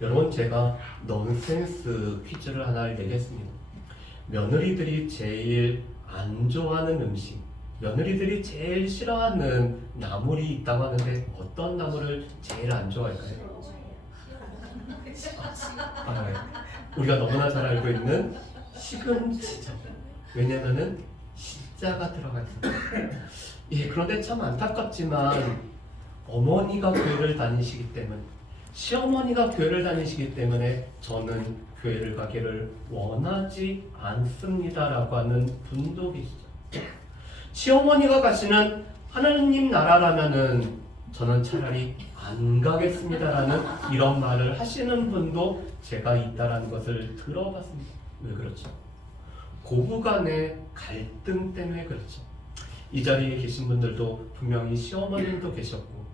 여러분, 제가 넌센스 퀴즈를 하나를 내겠습니다. 며느리들이 제일 안 좋아하는 음식, 며느리들이 제일 싫어하는 나물이 있다고 하는데 어떤 나물을 제일 안 좋아할까요? 우리가 너무나 잘 알고 있는 시금치죠. 왜냐면은 시자가 들어가 있습니다. 예, 그런데 참 안타깝지만 어머니가 교회를 다니시기 때문에, 시어머니가 교회를 다니시기 때문에 저는 교회를 가기를 원하지 않습니다라고 하는 분도 계시죠. 시어머니가 가시는 하나님 나라라면은 저는 차라리 안 가겠습니다라는 이런 말을 하시는 분도 제가 있다라는 것을 들어봤습니다. 왜 그렇죠? 고부간의 갈등 때문에 그렇죠. 이 자리에 계신 분들도 분명히 시어머님도 계셨고,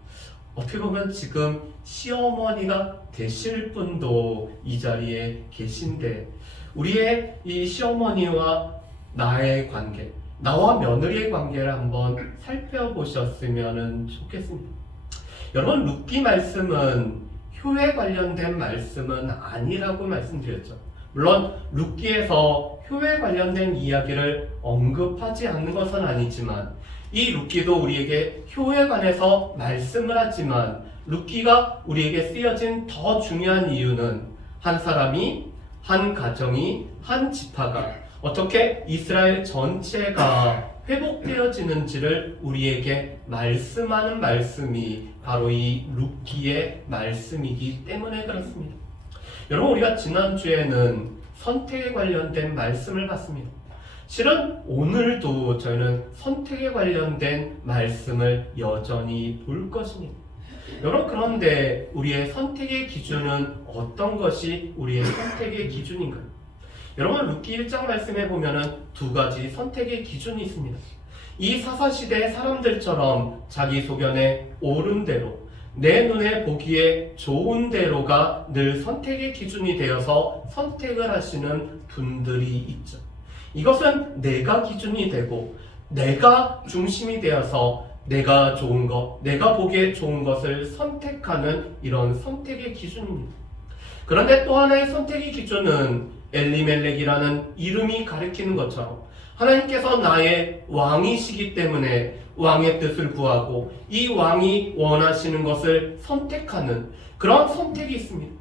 어떻게 보면 지금 시어머니가 되실 분도 이 자리에 계신데, 우리의 이 시어머니와 나의 관계, 나와 며느리의 관계를 한번 살펴보셨으면 좋겠습니다. 여러분, 룻기 말씀은 효에 관련된 말씀은 아니라고 말씀드렸죠. 물론 룻기에서 효에 관련된 이야기를 언급하지 않는 것은 아니지만, 이 룻기도 우리에게 효에 관해서 말씀을 하지만, 룻기가 우리에게 쓰여진 더 중요한 이유는 한 사람이, 한 가정이, 한 지파가 어떻게 이스라엘 전체가 회복되어지는지를 우리에게 말씀하는 말씀이 바로 이 룻기의 말씀이기 때문에 그렇습니다. 여러분, 우리가 지난주에는 선택에 관련된 말씀을 봤습니다. 실은 오늘도 저희는 선택에 관련된 말씀을 여전히 볼 것입니다. 여러분, 그런데 우리의 선택의 기준은 어떤 것이 우리의 선택의 기준인가요? 여러분, 룻기 1장 말씀에 보면은 두 가지 선택의 기준이 있습니다. 이 사사시대 사람들처럼 자기 소견에 옳은 대로, 내 눈에 보기에 좋은 대로가 늘 선택의 기준이 되어서 선택을 하시는 분들이 있죠. 이것은 내가 기준이 되고 내가 중심이 되어서 내가 좋은 것, 내가 보기에 좋은 것을 선택하는 이런 선택의 기준입니다. 그런데 또 하나의 선택의 기준은 엘리멜렉이라는 이름이 가리키는 것처럼 하나님께서 나의 왕이시기 때문에 왕의 뜻을 구하고 이 왕이 원하시는 것을 선택하는 그런 선택이 있습니다.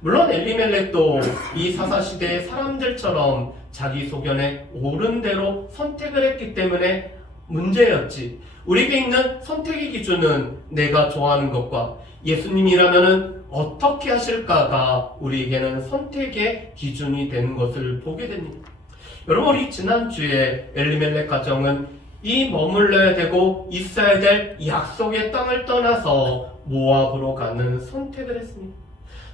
물론 엘리멜렉도 이 사사시대의 사람들처럼 자기 소견에 옳은 대로 선택을 했기 때문에 문제였지, 우리에게 있는 선택의 기준은 내가 좋아하는 것과 예수님이라면 어떻게 하실까가 우리에게는 선택의 기준이 되는 것을 보게 됩니다. 여러분, 우리 지난주에 엘리멜렉 가정은 이 머물러야 되고 있어야 될 약속의 땅을 떠나서 모압으로 가는 선택을 했습니다.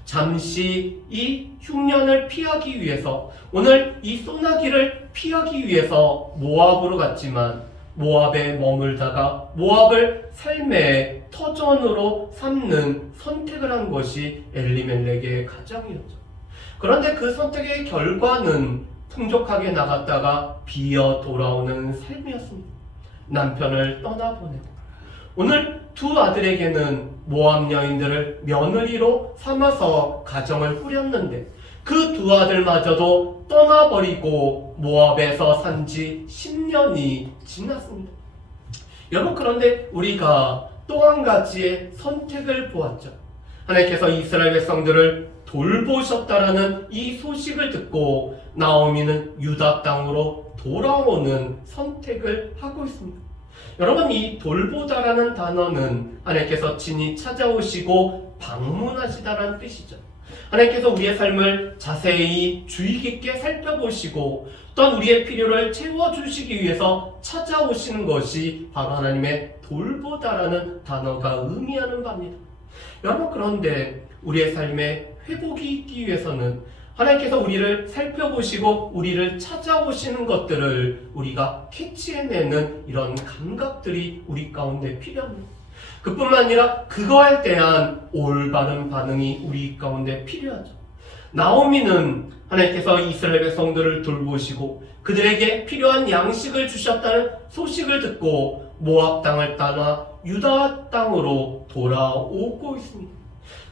잠시 이 흉년을 피하기 위해서, 오늘 이 소나기를 피하기 위해서 모압으로 갔지만 모압에 머물다가 모압을 삶의 터전으로 삼는 선택을 한 것이 엘리멜렉의 가정이었죠. 그런데 그 선택의 결과는 풍족하게 나갔다가 비어 돌아오는 삶이었습니다. 남편을 떠나보내고, 오늘 두 아들에게는 모압 여인들을 며느리로 삼아서 가정을 꾸렸는데 그 두 아들마저도 떠나버리고 모압에서 산 지 10년이 지났습니다. 여러분, 그런데 우리가 또 한 가지의 선택을 보았죠. 하나님께서 이스라엘 백성들을 돌보셨다라는 이 소식을 듣고 나오미는 유다 땅으로 돌아오는 선택을 하고 있습니다. 여러분, 이 돌보다라는 단어는 하나님께서 친히 찾아오시고 방문하시다라는 뜻이죠. 하나님께서 우리의 삶을 자세히 주의 깊게 살펴보시고 또한 우리의 필요를 채워주시기 위해서 찾아오시는 것이 바로 하나님의 돌보다라는 단어가 의미하는 바입니다. 여러분, 그런데 우리의 삶에 회복이 있기 위해서는 하나님께서 우리를 살펴보시고 우리를 찾아오시는 것들을 우리가 캐치해내는 이런 감각들이 우리 가운데 필요합니다. 그뿐만 아니라 그거에 대한 올바른 반응이 우리 가운데 필요하죠. 나오미는 하나님께서 이스라엘 백성들을 돌보시고 그들에게 필요한 양식을 주셨다는 소식을 듣고 모압 땅을 떠나 유다 땅으로 돌아오고 있습니다.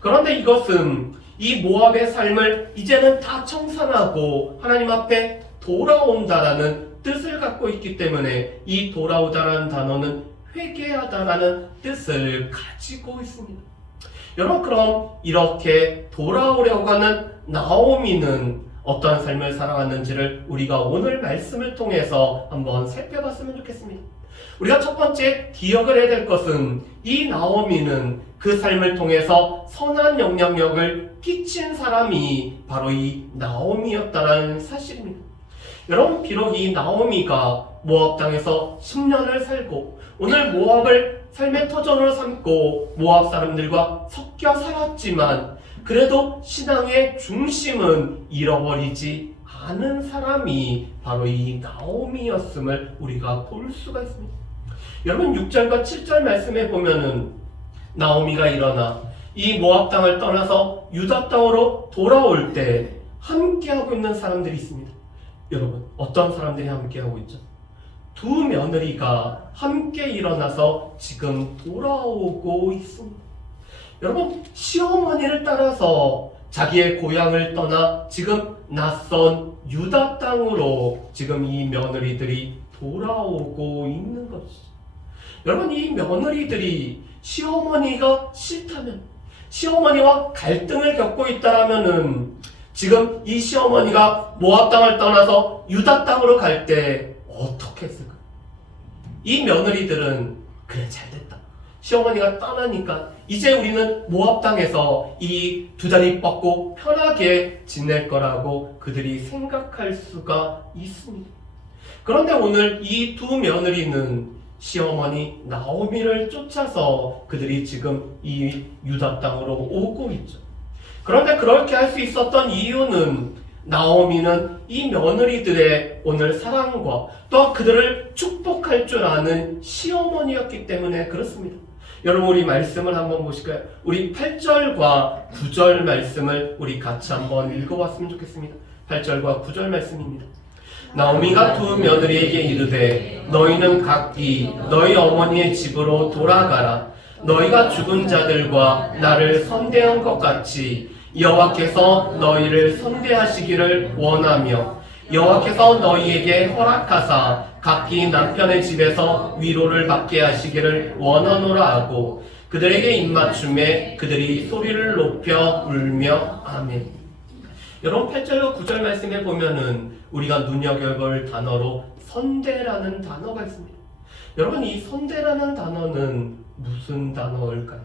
그런데 이것은 이 모압의 삶을 이제는 다 청산하고 하나님 앞에 돌아온다라는 뜻을 갖고 있기 때문에 이 돌아오다라는 단어는 회개하다라는 뜻을 가지고 있습니다. 여러분, 그럼 이렇게 돌아오려고 하는 나오미는 어떠한 삶을 살아왔는지를 우리가 오늘 말씀을 통해서 한번 살펴봤으면 좋겠습니다. 우리가 첫 번째 기억을 해야 될 것은 이 나오미는 그 삶을 통해서 선한 영향력을 끼친 사람이 바로 이 나오미였다라는 사실입니다. 여러분, 비록 이 나오미가 모압 땅에서 10년을 살고 오늘 모압을 삶의 터전으로 삼고 모압 사람들과 섞여 살았지만 그래도 신앙의 중심은 잃어버리지 않은 사람이 바로 이 나오미였음을 우리가 볼 수가 있습니다. 여러분, 6절과 7절 말씀에 보면은 나오미가 일어나 이 모압 땅을 떠나서 유다 땅으로 돌아올 때 함께하고 있는 사람들이 있습니다. 여러분, 어떤 사람들이 함께하고 있죠? 두 며느리가 함께 일어나서 지금 돌아오고 있습니다. 여러분, 시어머니를 따라서 자기의 고향을 떠나 지금 낯선 유다 땅으로 지금 이 며느리들이 돌아오고 있는 것이죠. 여러분, 이 며느리들이 시어머니가 싫다면, 시어머니와 갈등을 겪고 있다라면은 지금 이 시어머니가 모압 땅을 떠나서 유다 땅으로 갈 때 어떻게 했을까? 이 며느리들은 그래, 잘됐다. 시어머니가 떠나니까 이제 우리는 모압 땅에서 이 두 다리 뻗고 편하게 지낼 거라고 그들이 생각할 수가 있습니다. 그런데 오늘 이 두 며느리는 시어머니 나오미를 쫓아서 그들이 지금 이 유다 땅으로 오고 있죠. 그런데 그렇게 할 수 있었던 이유는 나오미는 이 며느리들의 오늘 사랑과 또 그들을 축복할 줄 아는 시어머니였기 때문에 그렇습니다. 여러분, 우리 말씀을 한번 보실까요? 우리 8절과 9절 말씀을 우리 같이 한번 읽어봤으면 좋겠습니다. 8절과 9절 말씀입니다. 나오미가 두 며느리에게 이르되 너희는 각기 너희 어머니의 집으로 돌아가라. 너희가 죽은 자들과 나를 선대한 것 같이 여호와께서 너희를 선대하시기를 원하며 여호와께서 너희에게 허락하사 각기 남편의 집에서 위로를 받게 하시기를 원하노라 하고 그들에게 입맞춤에 그들이 소리를 높여 울며 아멘. 여러분, 8절과 9절 말씀에 보면은 우리가 눈여겨볼 단어로 선대라는 단어가 있습니다. 여러분, 이 선대라는 단어는 무슨 단어일까요?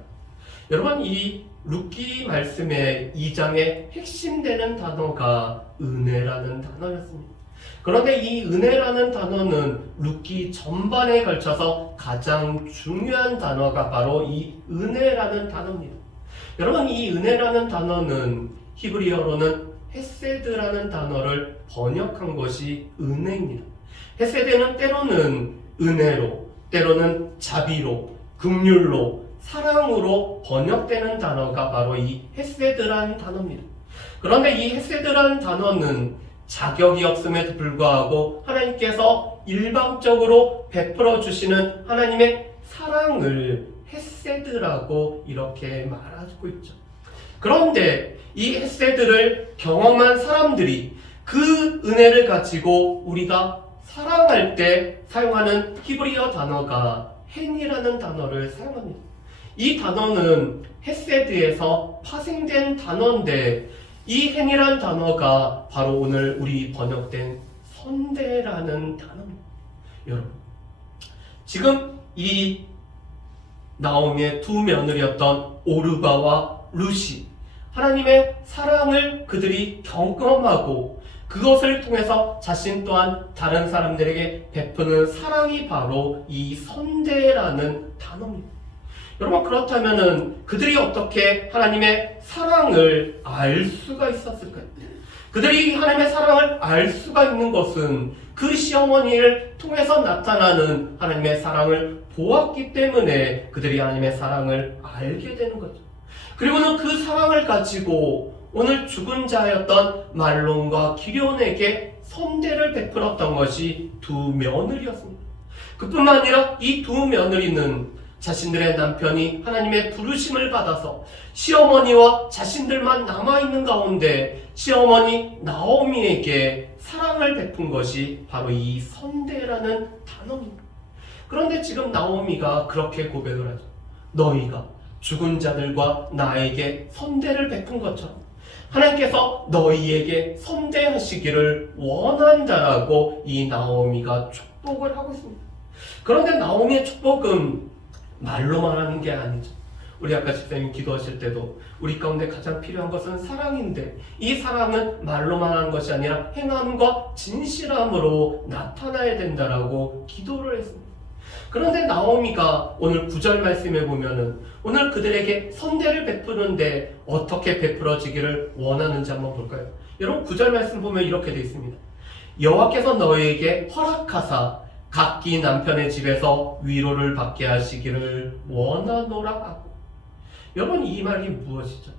여러분, 이 룻기 말씀의 2장의 핵심되는 단어가 은혜라는 단어였습니다. 그런데 이 은혜라는 단어는 룻기 전반에 걸쳐서 가장 중요한 단어가 바로 이 은혜라는 단어입니다. 여러분, 이 은혜라는 단어는 히브리어로는 헤세드라는 단어를 번역한 것이 은혜입니다. 헤세드는 때로는 은혜로, 때로는 자비로, 긍휼로, 사랑으로 번역되는 단어가 바로 이 헤세드라는 단어입니다. 그런데 이 헤세드라는 단어는 자격이 없음에도 불구하고 하나님께서 일방적으로 베풀어 주시는 하나님의 사랑을 헤세드라고 이렇게 말하고 있죠. 그런데 이 헤세드를 경험한 사람들이 그 은혜를 가지고 우리가 사랑할 때 사용하는 히브리어 단어가 헨이라는 단어를 사용합니다. 이 단어는 헤세드에서 파생된 단어인데 이 헨이라는 단어가 바로 오늘 우리 번역된 선대라는 단어입니다. 여러분, 지금 이 나오미의 두 며느리였던 오르바와 룻이 하나님의 사랑을 그들이 경험하고 그것을 통해서 자신 또한 다른 사람들에게 베푸는 사랑이 바로 이 선대라는 단어입니다. 여러분, 그렇다면은 그들이 어떻게 하나님의 사랑을 알 수가 있었을까요? 그들이 하나님의 사랑을 알 수가 있는 것은 그 시어머니를 통해서 나타나는 하나님의 사랑을 보았기 때문에 그들이 하나님의 사랑을 알게 되는 거죠. 그리고는 그 사랑을 가지고 오늘 죽은 자였던 말론과 기럐에게 선대를 베풀었던 것이 두 며느리였습니다. 그뿐만 아니라 이 두 며느리는 자신들의 남편이 하나님의 부르심을 받아서 시어머니와 자신들만 남아있는 가운데 시어머니 나오미에게 사랑을 베푼 것이 바로 이 선대라는 단어입니다. 그런데 지금 나오미가 그렇게 고백을 하죠. 너희가 죽은 자들과 나에게 선대를 베푼 것처럼 하나님께서 너희에게 선대하시기를 원한다라고 이 나오미가 축복을 하고 있습니다. 그런데 나오미의 축복은 말로만 하는 게 아니죠. 우리 아까 집사님 기도하실 때도 우리 가운데 가장 필요한 것은 사랑인데 이 사랑은 말로만 하는 것이 아니라 행함과 진실함으로 나타나야 된다라고 기도를 했습니다. 그런데 나오미가 오늘 9절 말씀에 보면은 오늘 그들에게 선대를 베푸는데 어떻게 베풀어지기를 원하는지 한번 볼까요? 여러분 9절 말씀 보면 이렇게 되어 있습니다. 여호와께서 너희에게 허락하사 각기 남편의 집에서 위로를 받게 하시기를 원하노라 하고. 여러분 이 말이 무엇이죠?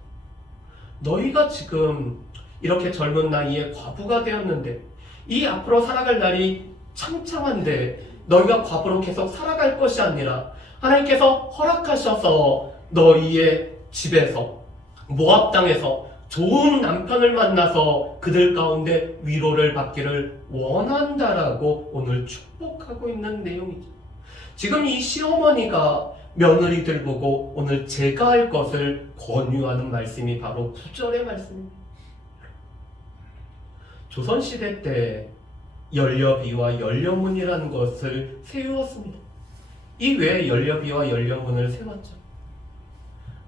너희가 지금 이렇게 젊은 나이에 과부가 되었는데 이 앞으로 살아갈 날이 창창한데 너희가 과부로 계속 살아갈 것이 아니라 하나님께서 허락하셔서 너희의 집에서 모압 땅에서 좋은 남편을 만나서 그들 가운데 위로를 받기를 원한다라고 오늘 축복하고 있는 내용이죠. 지금 이 시어머니가 며느리들 보고 오늘 제가 할 것을 권유하는 말씀이 바로 9절의 말씀입니다. 조선시대 때 연료비와 연료문이라는 것을 세웠습니다. 이 왜 연료비와 연료문을 세웠죠?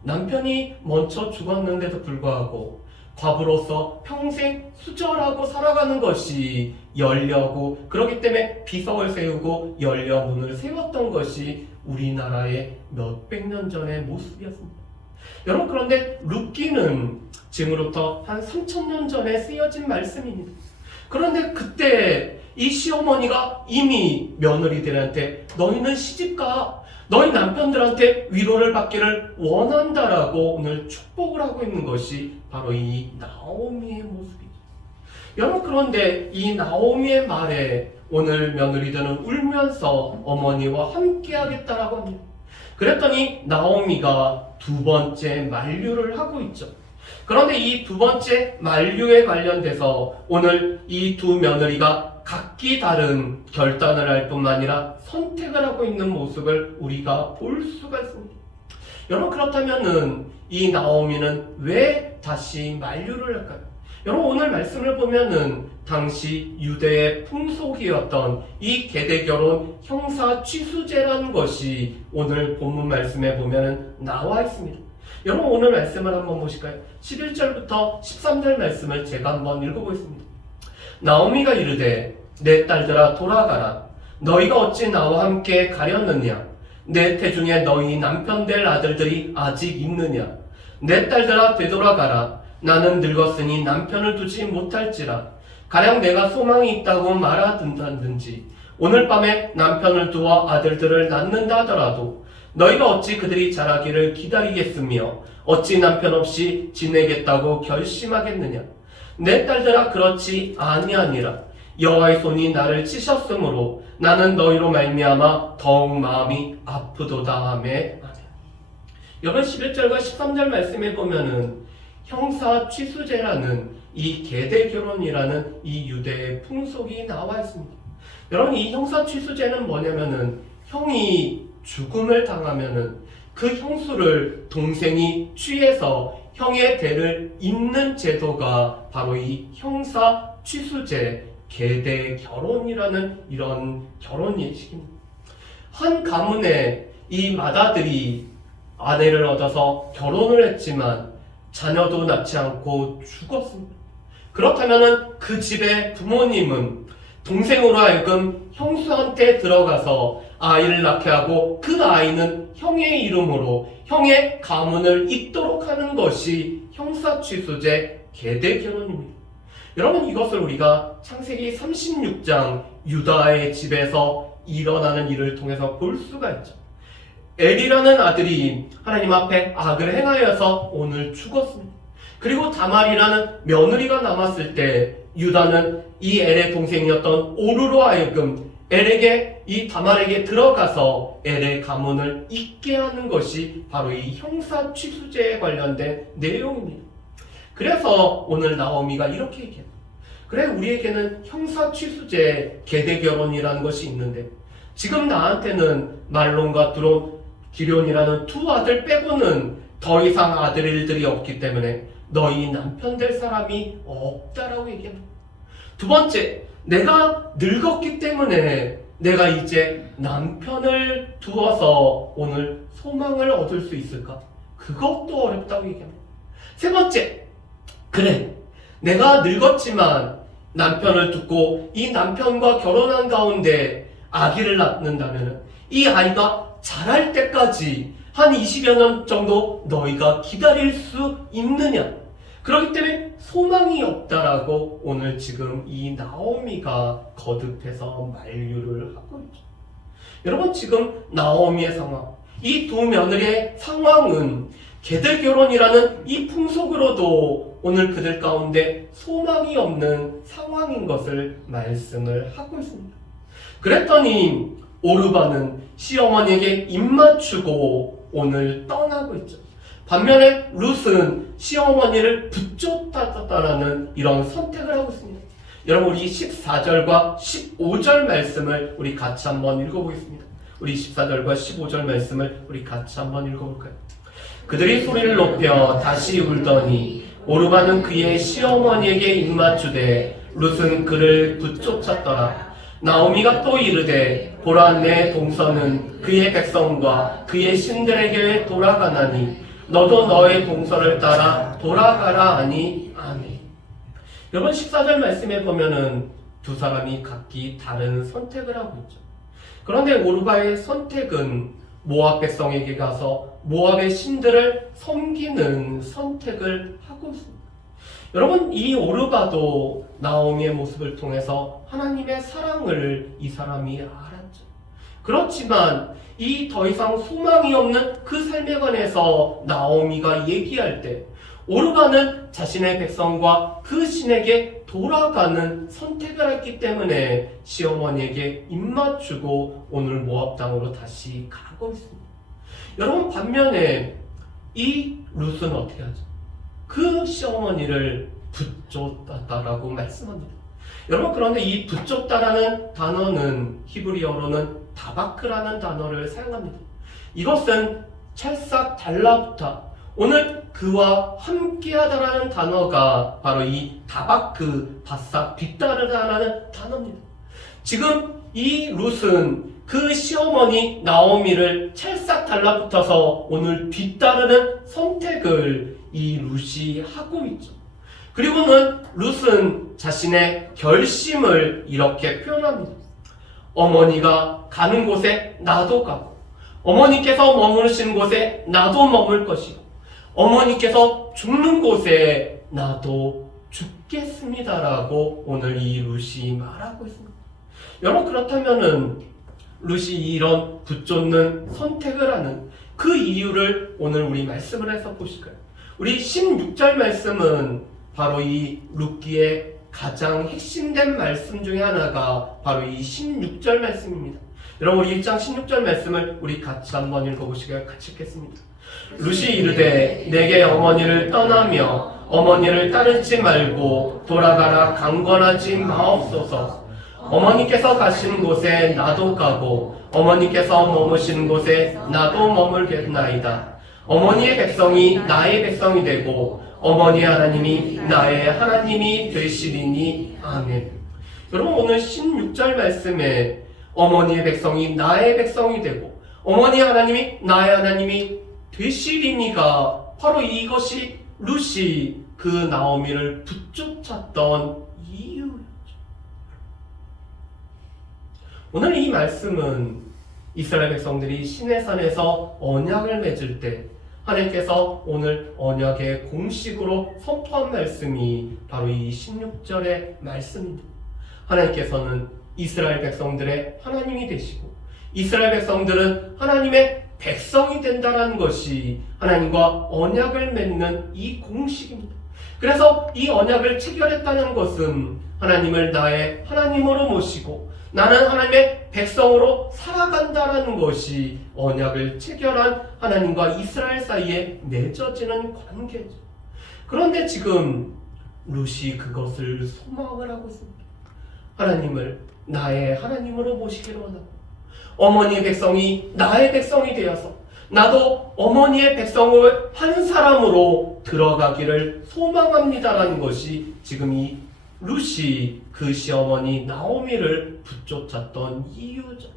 남편이 먼저 죽었는데도 불구하고 과부로서 평생 수절하고 살아가는 것이 연료고, 그렇기 때문에 비석을 세우고 연료문을 세웠던 것이 우리나라의 몇백 년 전의 모습이었습니다. 여러분 그런데 룻기는 지금으로부터 한 3000년 전에 쓰여진 말씀입니다. 그런데 그때 이 시어머니가 이미 며느리들한테 너희는 시집가, 너희 남편들한테 위로를 받기를 원한다라고 오늘 축복을 하고 있는 것이 바로 이 나오미의 모습이죠. 여러분 그런데 이 나오미의 말에 오늘 며느리들은 울면서 어머니와 함께 하겠다라고 합니다. 그랬더니 나오미가 두 번째 만류를 하고 있죠. 그런데 이 두 번째 만류에 관련돼서 오늘 이 두 며느리가 각기 다른 결단을 할 뿐만 아니라 선택을 하고 있는 모습을 우리가 볼 수가 있습니다. 여러분 그렇다면은 이 나오미는 왜 다시 만류를 할까요? 여러분 오늘 말씀을 보면은 당시 유대의 풍속이었던 이 계대결혼 형사 취수제라는 것이 오늘 본문 말씀에 보면은 나와 있습니다. 여러분 오늘 말씀을 한번 보실까요? 11절부터 13절 말씀을 제가 한번 읽어보겠습니다. 나오미가 이르되 내 딸들아 돌아가라. 너희가 어찌 나와 함께 가려느냐? 내 태중에 너희 남편 될 아들들이 아직 있느냐? 내 딸들아 되돌아가라. 나는 늙었으니 남편을 두지 못할지라. 가령 내가 소망이 있다고 말하든지 오늘 밤에 남편을 두어 아들들을 낳는다 하더라도 너희가 어찌 그들이 자라기를 기다리겠으며 어찌 남편 없이 지내겠다고 결심하겠느냐? 내 딸들아 그렇지 아니하니라. 여호와의 손이 나를 치셨으므로 나는 너희로 말미암아 더욱 마음이 아프도다 하매. 여러분 11절과 13절 말씀에 보면은 형사 취수제라는 이 계대 결혼이라는 이 유대의 풍속이 나와 있습니다. 여러분 이 형사 취수제는 뭐냐면은 형이 죽음을 당하면은 그 형수를 동생이 취해서 형의 대를 잇는 제도가 바로 이 형사 취수제 계대 결혼이라는 이런 결혼 예식입니다. 한 가문에 이 맏아들이 아내를 얻어서 결혼을 했지만 자녀도 낳지 않고 죽었습니다. 그렇다면 그 집의 부모님은 동생으로 하여금 형수한테 들어가서 아이를 낳게 하고 그 아이는 형의 이름으로 형의 가문을 잇도록 하는 것이 형사취수제 계대 결혼입니다. 여러분 이것을 우리가 창세기 36장 유다의 집에서 일어나는 일을 통해서 볼 수가 있죠. 엘이라는 아들이 하나님 앞에 악을 행하여서 오늘 죽었습니다. 그리고 다말이라는 며느리가 남았을 때 유다는 이 엘의 동생이었던 오르로 하여금 엘에게 이 다말에게 들어가서 엘의 가문을 잇게 하는 것이 바로 이 형사 취수제에 관련된 내용입니다. 그래서 오늘 나오미가 이렇게 얘기해요. 그래, 우리에게는 형사 취수제 계대 결혼이라는 것이 있는데 지금 나한테는 말론과 기럨이라는 두 아들 빼고는 더 이상 아들들이 없기 때문에 너희 남편 될 사람이 없다라고 얘기합니다. 두 번째, 내가 늙었기 때문에 내가 이제 남편을 두어서 오늘 소망을 얻을 수 있을까? 그것도 어렵다고 얘기합니다. 세 번째, 그래, 내가 늙었지만 남편을 두고 이 남편과 결혼한 가운데 아기를 낳는다면 이 아이가 자랄 때까지 한 20여 년 정도 너희가 기다릴 수 있느냐? 그렇기 때문에 소망이 없다라고 오늘 지금 이 나오미가 거듭해서 만류를 하고 있죠. 여러분, 지금 나오미의 상황, 이 두 며느리의 상황은 계대 결혼이라는 이 풍속으로도 오늘 그들 가운데 소망이 없는 상황인 것을 말씀을 하고 있습니다. 그랬더니 오르바는 시어머니에게 입맞추고 오늘 떠나고 있죠. 반면에 룻은 시어머니를 붙잡았다라는 이런 선택을 하고 있습니다. 여러분, 우리 14절과 15절 말씀을 우리 같이 한번 읽어보겠습니다. 우리 14절과 15절 말씀을 우리 같이 한번 읽어볼까요? 그들이 소리를 높여 다시 울더니 오르바는 그의 시어머니에게 입맞추되 룻은 그를 붙쫓았더라. 나오미가 또 이르되 보라, 내 동서는 그의 백성과 그의 신들에게 돌아가나니 너도 너의 동서를 따라 돌아가라 하니 아멘. 여러분, 14절 말씀에 보면은 두 사람이 각기 다른 선택을 하고 있죠. 그런데 오르바의 선택은 모압 백성에게 가서 모압의 신들을 섬기는 선택을 하고 있습니다. 여러분, 이 오르바도 나오미의 모습을 통해서 하나님의 사랑을 이 사람이 알았죠. 그렇지만 이 더 이상 소망이 없는 그 삶에 관해서 나오미가 얘기할 때 오르바는 자신의 백성과 그 신에게 돌아가는 선택을 했기 때문에 시어머니에게 입맞추고 오늘 모압 땅으로 다시 가고 있습니다. 여러분, 반면에 이 룻은 어떻게 하죠? 그 시어머니를 붙잡았다라고 말씀합니다. 여러분, 그런데 이 붙잡다라는 단어는 히브리어로는 다바크라는 단어를 사용합니다. 이것은 찰싹 달라붙다, 오늘 그와 함께하다라는 단어가 바로 이 다바크, 바싹 뒤따르다라는 단어입니다. 지금 이 룻은 그 시어머니 나오미를 찰싹 달라붙어서 오늘 뒤따르는 선택을 이 룻이 하고 있죠. 그리고는 룻은 자신의 결심을 이렇게 표현합니다. 어머니가 가는 곳에 나도 가고, 어머니께서 머무르시는 곳에 나도 머물 것이고, 어머니께서 죽는 곳에 나도 죽겠습니다라고 오늘 이 룻이 말하고 있습니다. 여러분, 그렇다면은 룻이 이런 붙잡는 선택을 하는 그 이유를 오늘 우리 말씀을 해서 보실까요? 우리 16절 말씀은 바로 이 룻기의 가장 핵심된 말씀 중에 하나가 바로 이 16절 말씀입니다. 여러분, 우리 1장 16절 말씀을 우리 같이 한번 읽어보시길 같이 읽겠습니다. 룻이 이르되 내게 어머니를 떠나며 어머니를 따르지 말고 돌아가라 강권하지 마옵소서. 어머니께서 가시는 곳에 나도 가고 어머니께서 머무시는 곳에 나도 머물겠나이다. 어머니의 백성이 나의 백성이 되고 어머니 하나님이 나의 하나님이 되시리니 아멘. 여러분, 오늘 16절 말씀에 어머니의 백성이 나의 백성이 되고 어머니 하나님이 나의 하나님이 되시리니가 바로 이것이 룻이 그 나오미를 붙쫓았던 이유였죠. 오늘 이 말씀은 이스라엘 백성들이 시내산에서 언약을 맺을 때 하나님께서 오늘 언약의 공식으로 선포한 말씀이 바로 이 16절의 말씀입니다. 하나님께서는 이스라엘 백성들의 하나님이 되시고 이스라엘 백성들은 하나님의 백성이 된다는 것이 하나님과 언약을 맺는 이 공식입니다. 그래서 이 언약을 체결했다는 것은 하나님을 나의 하나님으로 모시고 나는 하나님의 백성으로 살아간다라는 것이 언약을 체결한 하나님과 이스라엘 사이에 맺어지는 관계죠. 그런데 지금 룻이 그것을 소망을 하고 있습니다. 하나님을 나의 하나님으로 모시기를 원하고 어머니의 백성이 나의 백성이 되어서 나도 어머니의 백성을 한 사람으로 들어가기를 소망합니다라는 것이 지금 이 룻이 그 시어머니 나오미를 붙쫓았던 이유죠.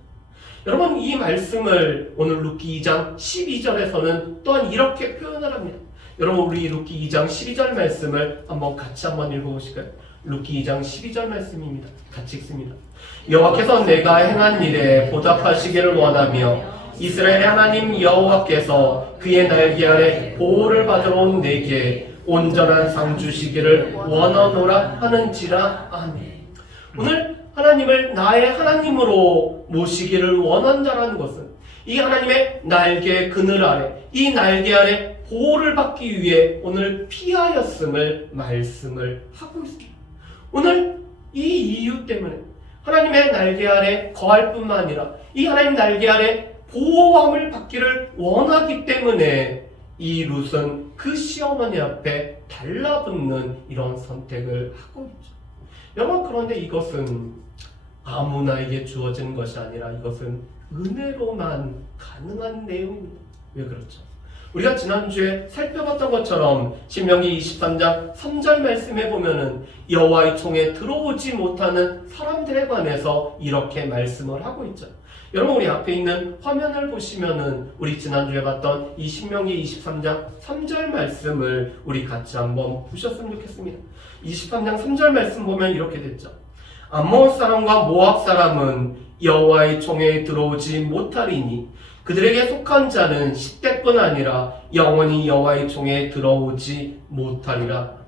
여러분, 이 말씀을 오늘 룻기 2장 12절에서는 또한 이렇게 표현을 합니다. 여러분, 우리 룻기 2장 12절 말씀을 같이 한번 읽어보실까요? 룻기 2장 12절 말씀입니다. 같이 읽습니다. 여호와께서 내가 행한 일에 보답하시기를 원하며 이스라엘의 하나님 여호와께서 그의 날개 아래 보호를 받으러 온 내게 온전한 상 주시기를 원하노라 하는지라. 아멘. 오늘 하나님을 나의 하나님으로 모시기를 원한다라는 것은 이 하나님의 날개 그늘 아래, 이 날개 아래 보호를 받기 위해 오늘 피하였음을 말씀을 하고 있습니다. 오늘 이 이유 때문에 하나님의 날개 아래 거할 뿐만 아니라 이 하나님 날개 아래 보호함을 받기를 원하기 때문에 이 룻은 그 시어머니 앞에 달라붙는 이런 선택을 하고 있죠. 여러분, 그런데 이것은 아무나에게 주어진 것이 아니라 이것은 은혜로만 가능한 내용입니다. 왜 그렇죠? 우리가 지난주에 살펴봤던 것처럼 신명기 23장 3절 말씀에 보면은 여호와의 총에 들어오지 못하는 사람들에 관해서 이렇게 말씀을 하고 있죠. 여러분, 우리 앞에 있는 화면을 보시면은 우리 지난주에 봤던 이 신명기 23장 3절 말씀을 우리 같이 한번 보셨으면 좋겠습니다. 23장 3절 말씀 보면 이렇게 됐죠. 암몬 사람과 모압 사람은 여호와의 총에 들어오지 못하리니 그들에게 속한 자는 10대뿐 아니라 영원히 여호와의 총에 들어오지 못하리라.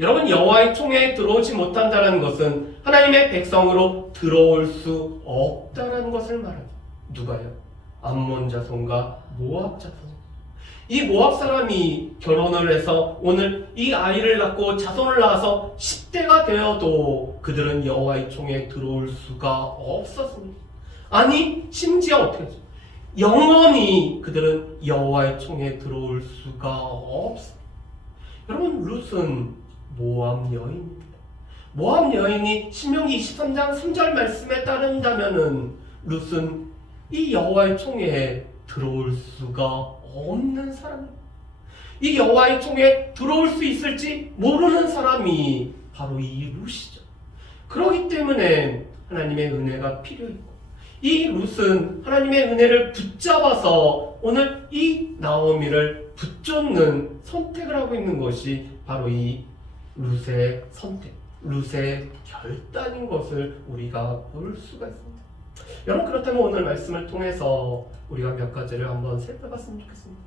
여러분, 여호와의 총에 들어오지 못한다는 것은 하나님의 백성으로 들어올 수 없다라는 것을 말합니다. 누가요? 암몬 자손과 모압 자손. 이 모압 사람이 결혼을 해서 오늘 이 아이를 낳고 자손을 낳아서 10대가 되어도 그들은 여호와의 총에 들어올 수가 없었습니다. 아니, 심지어 어떻게 하죠? 영원히 그들은 여호와의 총에 들어올 수가 없습니다. 여러분, 룻은 모압 여인입니다. 모압 여인이 신명기 23장 3절 말씀에 따른다면은 룻은 이 여호와의 총에 들어올 수가 없는 사람입니다. 이 여호와의 총에 들어올 수 있을지 모르는 사람이 바로 이 룻이죠. 그렇기 때문에 하나님의 은혜가 필요했고 이 룻은 하나님의 은혜를 붙잡아서 오늘 이 나오미를 붙쫓는 선택을 하고 있는 것이 바로 이 룻의 선택, 룻의 결단인 것을 우리가 볼 수가 있습니다. 여러분, 그렇다면 오늘 말씀을 통해서 우리가 몇 가지를 한번 살펴봤으면 좋겠습니다.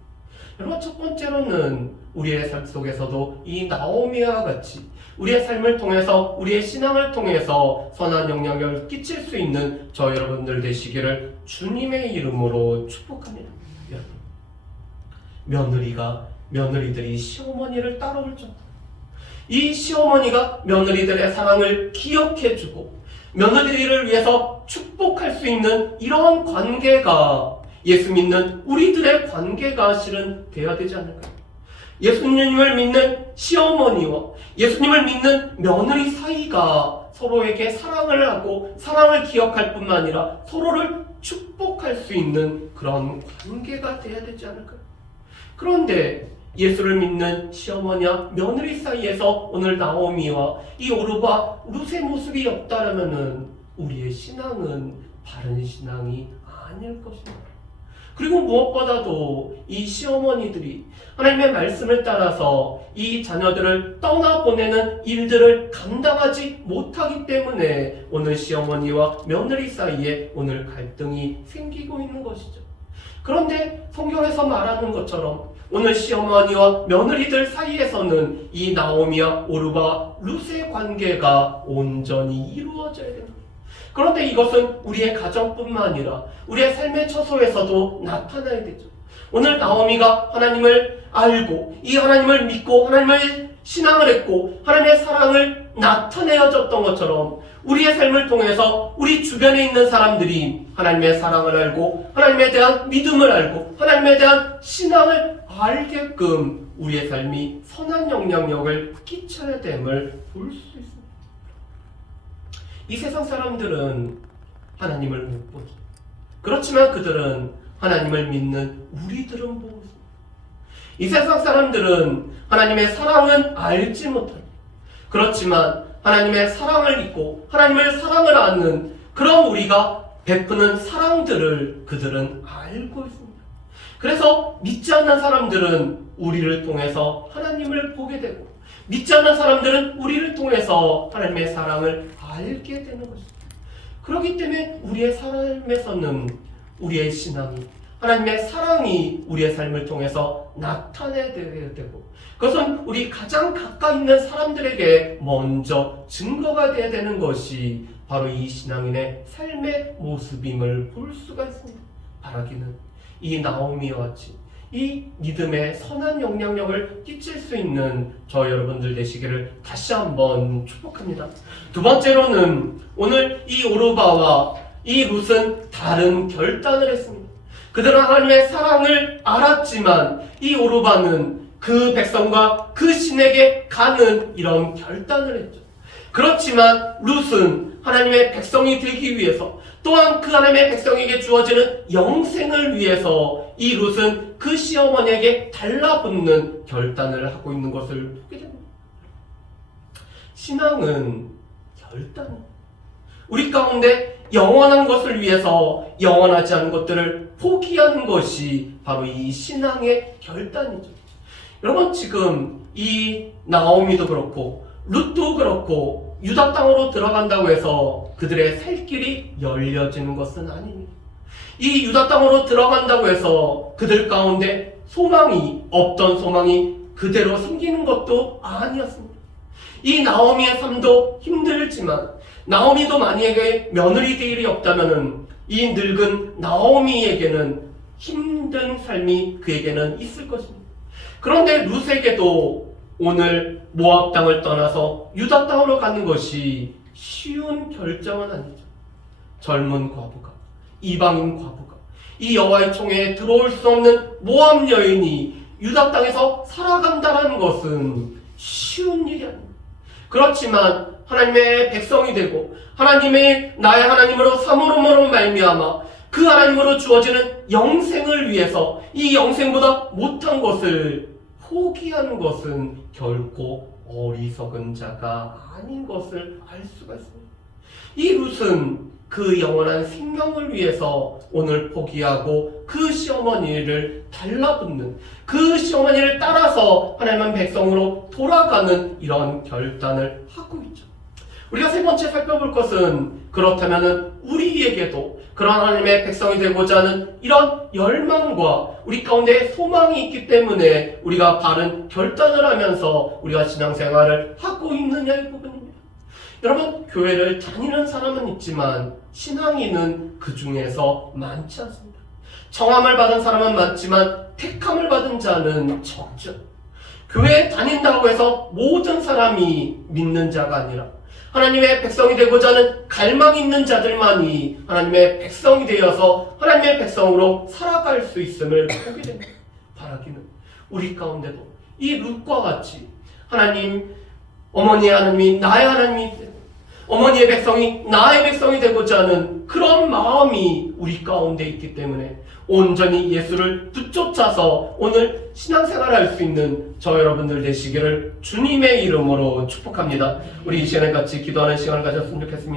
여러분, 첫 번째로는 우리의 삶 속에서도 이 나오미와 같이 우리의 삶을 통해서 우리의 신앙을 통해서 선한 영향을 끼칠 수 있는 저 여러분들 되시기를 주님의 이름으로 축복합니다. 여러분, 며느리들이 시어머니를 따라올 정도, 이 시어머니가 며느리들의 사랑을 기억해주고 며느리들을 위해서 축복할 수 있는 이런 관계가 예수 믿는 우리들의 관계가 실은 돼야 되지 않을까요? 예수님을 믿는 시어머니와 예수님을 믿는 며느리 사이가 서로에게 사랑을 하고 사랑을 기억할 뿐만 아니라 서로를 축복할 수 있는 그런 관계가 돼야 되지 않을까요? 그런데 예수를 믿는 시어머니와 며느리 사이에서 오늘 나오미와 이 오르바 룻의 모습이 없다라면은 우리의 신앙은 바른 신앙이 아닐 것입니다. 그리고 무엇보다도 이 시어머니들이 하나님의 말씀을 따라서 이 자녀들을 떠나보내는 일들을 감당하지 못하기 때문에 오늘 시어머니와 며느리 사이에 오늘 갈등이 생기고 있는 것이죠. 그런데 성경에서 말하는 것처럼 오늘 시어머니와 며느리들 사이에서는 이 나오미와 오르바 룻의 관계가 온전히 이루어져야 됩니다. 그런데 이것은 우리의 가정뿐만 아니라 우리의 삶의 처소에서도 나타나야 되죠. 오늘 나오미가 하나님을 알고 이 하나님을 믿고 하나님을 신앙을 했고 하나님의 사랑을 나타내어졌던 것처럼 우리의 삶을 통해서 우리 주변에 있는 사람들이 하나님의 사랑을 알고 하나님에 대한 믿음을 알고 하나님에 대한 신앙을 알게끔 우리의 삶이 선한 영향력을 끼쳐야 됨을 볼 수 있습니다. 이 세상 사람들은 하나님을 못 보죠. 그렇지만 그들은 하나님을 믿는 우리들은 보고 있습니다. 이 세상 사람들은 하나님의 사랑은 알지 못합니다. 그렇지만 하나님의 사랑을 믿고 하나님의 사랑을 아는 그런 우리가 베푸는 사랑들을 그들은 알고 있습니다. 그래서 믿지 않는 사람들은 우리를 통해서 하나님을 보게 되고 믿지 않는 사람들은 우리를 통해서 하나님의 사랑을 알게 되는 것입니다. 그렇기 때문에 우리의 삶에서는 우리의 신앙이 하나님의 사랑이 우리의 삶을 통해서 나타내야 되고 그것은 우리 가장 가까이 있는 사람들에게 먼저 증거가 되어야 되는 것이 바로 이 신앙인의 삶의 모습임을 볼 수가 있습니다. 바라기는 이 나오미와 같이 이 믿음의 선한 영향력을 끼칠 수 있는 저 여러분들 되시기를 다시 한번 축복합니다. 두 번째로는 오늘 이 오르바와 이 룻은 다른 결단을 했습니다. 그들은 하나님의 사랑을 알았지만 이 오르바는 그 백성과 그 신에게 가는 이런 결단을 했죠. 그렇지만 룻은 하나님의 백성이 되기 위해서 또한 그 하나님의 백성에게 주어지는 영생을 위해서 이 룻은 그 시어머니에게 달라붙는 결단을 하고 있는 것을 보게 됩니다. 신앙은 결단입니다. 우리 가운데 영원한 것을 위해서 영원하지 않은 것들을 포기하는 것이 바로 이 신앙의 결단이죠. 여러분 지금 이 나오미도 그렇고 룻도 그렇고 유다 땅으로 들어간다고 해서 그들의 살 길이 열려지는 것은 아닙니다. 이 유다 땅으로 들어간다고 해서 그들 가운데 소망이 없던 소망이 그대로 생기는 것도 아니었습니다. 이 나오미의 삶도 힘들지만 나오미도 만약에 며느리 될 일이 없다면 이 늙은 나오미에게는 힘든 삶이 그에게는 있을 것입니다. 그런데 룻에게도 오늘 모압 땅을 떠나서 유다 땅으로 가는 것이 쉬운 결정은 아니죠. 젊은 과부가, 이방인 과부가 이 여호와의 총회에 들어올 수 없는 모압 여인이 유다 땅에서 살아간다는 것은 쉬운 일이 아닙니다. 그렇지만 하나님의 백성이 되고 하나님의 나의 하나님으로 삼으로 말미암아 그 하나님으로 주어지는 영생을 위해서 이 영생보다 못한 것을 포기하는 것은 결코 어리석은 자가 아닌 것을 알 수가 있습니다. 이 룻은 그 영원한 생명을 위해서 오늘 포기하고 그 시어머니를 달라붙는 그 시어머니를 따라서 하나님의 백성으로 돌아가는 이런 결단을 하고 있죠. 우리가 세 번째 살펴볼 것은 그렇다면 우리에게도 그런 하나님의 백성이 되고자 하는 이런 열망과 우리 가운데 소망이 있기 때문에 우리가 바른 결단을 하면서 우리가 신앙생활을 하고 있느냐의 부분입니다. 여러분 교회를 다니는 사람은 있지만 신앙인은 그 중에서 많지 않습니다. 청함을 받은 사람은 많지만 택함을 받은 자는 적죠. 교회에 다닌다고 해서 모든 사람이 믿는 자가 아니라 하나님의 백성이 되고자 하는 갈망 있는 자들만이 하나님의 백성이 되어서 하나님의 백성으로 살아갈 수 있음을 보게 됩니다. 바라기는 우리 가운데도 이 룻과 같이 하나님, 어머니의 하나님이 나의 하나님이 되고 어머니의 백성이 나의 백성이 되고자 하는 그런 마음이 우리 가운데 있기 때문에 온전히 예수를 붙쫓아서 오늘 신앙생활을 할 수 있는 저 여러분들 되시기를 주님의 이름으로 축복합니다. 우리 이 시간에 같이 기도하는 시간을 가졌으면 좋겠습니다.